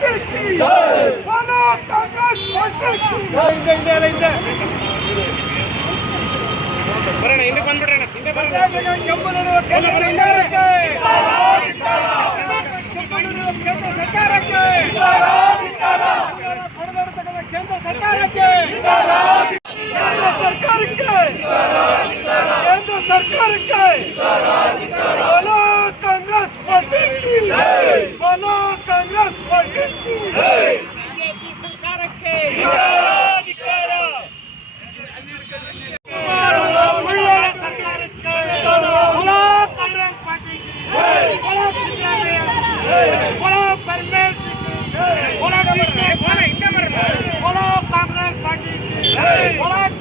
மக்களுக்கு காங்கிரஸ் மக்களுக்கு Congress party BJP ಸರ್ಕಾರಕ್ಕೆ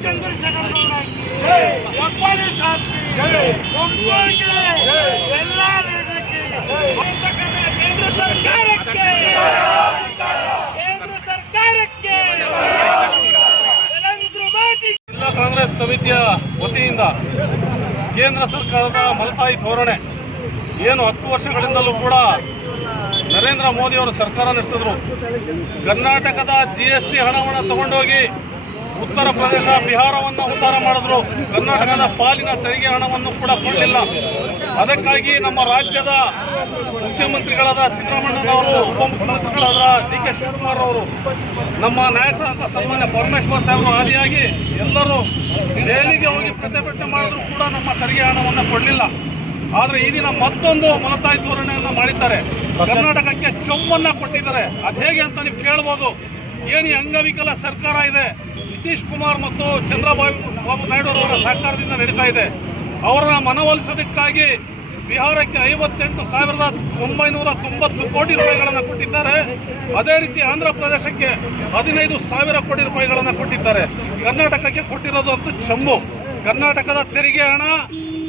ಚಂದ್ರಶೇಖರ್ ಒಬ್ಬನೇ ಸಾಥಿ ಒಬ್ಬನಿಗೆ ಕಾಂಗ್ರೆಸ್ ಸಮಿತಿಯ ವತಿಯಿಂದ ಕೇಂದ್ರ ಸರ್ಕಾರದ ಮಲತಾಯಿ ಧೋರಣೆ. ಏನು ಹತ್ತು ವರ್ಷಗಳಿಂದಲೂ ಕೂಡ ನರೇಂದ್ರ ಮೋದಿ ಅವರು ಸರ್ಕಾರ ನಡೆಸಿದ್ರು. ಕರ್ನಾಟಕದ ಜಿ ಎಸ್ ಟಿ ಹಣವನ್ನು ತಗೊಂಡೋಗಿ ಉತ್ತರ ಪ್ರದೇಶ, ಬಿಹಾರವನ್ನು ಉದ್ಧಾರ ಮಾಡಿದ್ರು. ಕರ್ನಾಟಕದ ಪಾಲಿನ ತೆರಿಗೆ ಹಣವನ್ನು ಕೂಡ ಕೊಡಲಿಲ್ಲ. ಅದಕ್ಕಾಗಿ ನಮ್ಮ ರಾಜ್ಯದ ಮುಖ್ಯಮಂತ್ರಿಗಳಾದ ಸಿದ್ದರಾಮಣ್ಣನವರು ಉಪಮುಖ್ಯಮಂತ್ರಿಗಳಾದ ಡಿ ಕೆ ಶಿವಕುಮಾರ್ ಅವರು, ನಮ್ಮ ನಾಯಕರಾದ ಸನ್ಮಾನ್ಯ ಪರಮೇಶ್ವರ್ ಸಾಹೇಬರು ಆದಿಯಾಗಿ ಎಲ್ಲರೂ ದೆಹಲಿಗೆ ಹೋಗಿ ಪ್ರತಿಭಟನೆ ಮಾಡಿದ್ರು ಕೂಡ ನಮ್ಮ ತೆರಿಗೆ ಹಣವನ್ನು ಕೊಡಲಿಲ್ಲ. ಆದರೆ ಈ ದಿನ ಮತ್ತೊಂದು ಮಲತಾಯಿ ಧೋರಣೆಯನ್ನು ಮಾಡಿದ್ದಾರೆ. ಕರ್ನಾಟಕಕ್ಕೆ ಚೊಮ್ಮನ್ನ ಕೊಟ್ಟಿದ್ದಾರೆ. ಅದು ಹೇಗೆ ಅಂತ ನೀವು ಕೇಳ್ಬೋದು. ಏನು ಅಂಗವಿಕಲ ಸರ್ಕಾರ ಇದೆ? ನಿತೀಶ್ ಕುಮಾರ್ ಮತ್ತು ಚಂದ್ರಬಾಬು ಬಾಬು ನಾಯ್ಡು ಅವರ ಸಹಕಾರದಿಂದ ನಡೀತಾ ಇದೆ. ಅವರನ್ನ ಮನವೊಲಿಸೋದಕ್ಕಾಗಿ ಬಿಹಾರಕ್ಕೆ ಐವತ್ತೆಂಟು ಸಾವಿರದ ಒಂಬೈನೂರ ತೊಂಬತ್ತು ಕೋಟಿ ರೂಪಾಯಿಗಳನ್ನು ಕೊಟ್ಟಿದ್ದಾರೆ. ಅದೇ ರೀತಿ ಆಂಧ್ರ ಪ್ರದೇಶಕ್ಕೆ ಹದಿನೈದು ಸಾವಿರ ಕೋಟಿ ರೂಪಾಯಿಗಳನ್ನು ಕೊಟ್ಟಿದ್ದಾರೆ. ಕರ್ನಾಟಕಕ್ಕೆ ಕೊಟ್ಟಿರೋದು ಅಂತೂ ಚಂಬು ಕರ್ನಾಟಕದ ತೆರಿಗೆ ಹಣ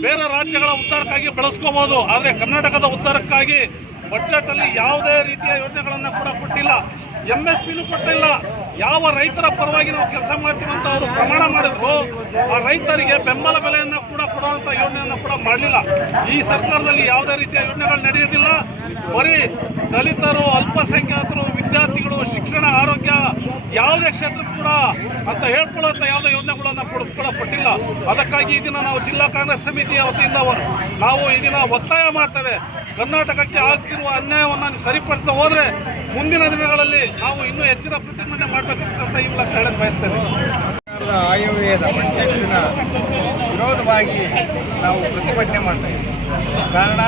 ಬೇರೆ ರಾಜ್ಯಗಳ ಉದ್ಧಾರಕ್ಕಾಗಿ ಬಳಸ್ಕೋಬಹುದು ಆದರೆ ಕರ್ನಾಟಕದ ಉದ್ಧಾರಕ್ಕಾಗಿ ಬಜೆಟ್ ಅಲ್ಲಿ ಯಾವುದೇ ರೀತಿಯ ಯೋಜನೆಗಳನ್ನು ಕೂಡ ಕೊಟ್ಟಿಲ್ಲ. ಎಂ ಎಸ್ ಪಿನೂ ಕೊಟ್ಟಿಲ್ಲ. ಯಾವ ರೈತರ ಪರವಾಗಿ ನಾವು ಕೆಲಸ ಮಾಡ್ತೀವಂತ ಅವರು ಪ್ರಮಾಣ ಮಾಡಿದ್ರು, ಆ ರೈತರಿಗೆ ಬೆಂಬಲ ಬೆಲೆಯನ್ನು ಕೂಡ ಕೊಡುವಂತ ಯೋಜನೆಯನ್ನು ಕೂಡ ಮಾಡಲಿಲ್ಲ. ಈ ಸರ್ಕಾರದಲ್ಲಿ ಯಾವುದೇ ರೀತಿಯ ಯೋಜನೆಗಳು ನಡೆಯೋದಿಲ್ಲ ಬರೀ ದಲಿತರು, ಅಲ್ಪಸಂಖ್ಯಾತರು, ವಿದ್ಯಾರ್ಥಿಗಳು, ಶಿಕ್ಷಣ, ಆರೋಗ್ಯ ಯಾವುದೇ ಕ್ಷೇತ್ರಕ್ಕೂ ಕೂಡ ಅಂತ ಹೇಳ್ಕೊಳ್ಳುವಂತ ಯಾವುದೇ ಯೋಜನೆಗಳನ್ನ ಕೂಡ ಕೊಟ್ಟಿಲ್ಲ. ಅದಕ್ಕಾಗಿ ಈ ದಿನ ನಾವು ಜಿಲ್ಲಾ ಕಾಂಗ್ರೆಸ್ ಸಮಿತಿಯ ವತಿಯಿಂದ ನಾವು ಈ ದಿನ ಒತ್ತಾಯ ಮಾಡ್ತೇವೆ. ಕರ್ನಾಟಕಕ್ಕೆ ಆಗ್ತಿರುವ ಅನ್ಯಾಯವನ್ನು ಸರಿಪಡಿಸ್ತಾ ಹೋದ್ರೆ ಮುಂದಿನ ದಿನಗಳಲ್ಲಿ ನಾವು ಇನ್ನೂ ಹೆಚ್ಚಿನ ಪ್ರತಿಭಟನೆ ಮಾಡಬೇಕಂತ ಈ ಮೂಲಕ ಹೇಳಕ್ ಬಯಸ್ತೇನೆ. ಆಯವ್ಯಯದ ಬಜೆಟ್ನ ವಿರೋಧವಾಗಿ ನಾವು ಪ್ರತಿಭಟನೆ ಮಾಡ್ತೇವೆ ಕಾರಣ,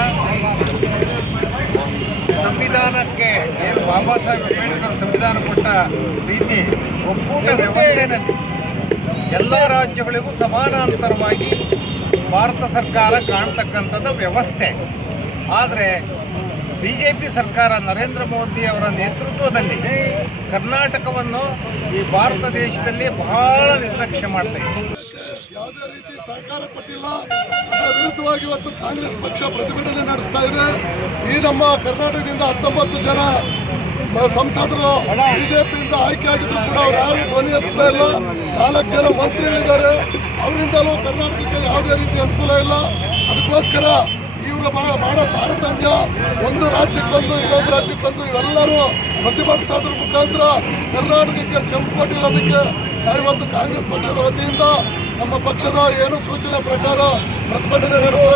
ಸಂವಿಧಾನಕ್ಕೆ ಏನು ಬಾಬಾ ಸಾಹೇಬ್ ಅಂಬೇಡ್ಕರ್ ಸಂವಿಧಾನ ಕೊಟ್ಟ ರೀತಿ ಒಕ್ಕೂಟ ವ್ಯವಸ್ಥೆಯಲ್ಲಿ ಎಲ್ಲ ರಾಜ್ಯಗಳಿಗೂ ಸಮಾನಾಂತರವಾಗಿ ಭಾರತ ಸರ್ಕಾರ ಕಾಣ್ತಕ್ಕಂಥದ್ದು ವ್ಯವಸ್ಥೆ. ಆದರೆ ಬಿ ಜೆ ಪಿ ಸರ್ಕಾರ ನರೇಂದ್ರ ಮೋದಿ ಅವರ ನೇತೃತ್ವದಲ್ಲಿ ಕರ್ನಾಟಕವನ್ನು ಈ ಭಾರತ ದೇಶದಲ್ಲಿ ಬಹಳ ನಿರ್ಲಕ್ಷ್ಯ ಮಾಡ್ತಾ ಇದೆ. ಯಾವುದೇ ರೀತಿ ಸಹಕಾರ ಕೊಟ್ಟಿಲ್ಲ. ಅದರ ವಿರುದ್ಧವಾಗಿ ಇವತ್ತು ಕಾಂಗ್ರೆಸ್ ಪಕ್ಷ ಪ್ರತಿಭಟನೆ ನಡೆಸ್ತಾ ಇದೆ. ಈ ನಮ್ಮ ಕರ್ನಾಟಕದಿಂದ ಹತ್ತೊಂಬತ್ತು ಜನ ಸಂಸದರು ಬಿಜೆಪಿಯಿಂದ ಆಯ್ಕೆ ಆಗಿದ್ರು ಕೂಡ ಅವ್ರು ಯಾರು ಧ್ವನಿ ಎತ್ತಾ ಇಲ್ಲ. ನಾಲ್ಕು ಜನ ಮಂತ್ರಿಗಳಿದ್ದಾರೆ. ಅವರಿಂದಲೂ ಕರ್ನಾಟಕಕ್ಕೆ ಯಾವುದೇ ರೀತಿ ಅನುಕೂಲ ಇಲ್ಲ. ಅದಕ್ಕೋಸ್ಕರ ಇವರು ಮಾಡೋ ತಾರತಮ್ಯ. ಒಂದು ರಾಜ್ಯಕ್ಕೊಂದು, ಇನ್ನೊಂದು ರಾಜ್ಯಕ್ಕೊಂದು ಇವೆಲ್ಲರೂ ಪ್ರತಿಭಟಿಸೋದ್ರ ಮುಖಾಂತರ ಕರ್ನಾಟಕಕ್ಕೆ ಚೆಂಪು ಕೊಟ್ಟಿರೋದಕ್ಕೆ ನಾವಿವತ್ತು ಕಾಂಗ್ರೆಸ್ ಪಕ್ಷದ ವತಿಯಿಂದ ನಮ್ಮ ಪಕ್ಷದ ಏನು ಸೂಚನೆ ಪ್ರಕಾರ ಪ್ರತಿಭಟನೆ ನಡೆಸ್ತಾ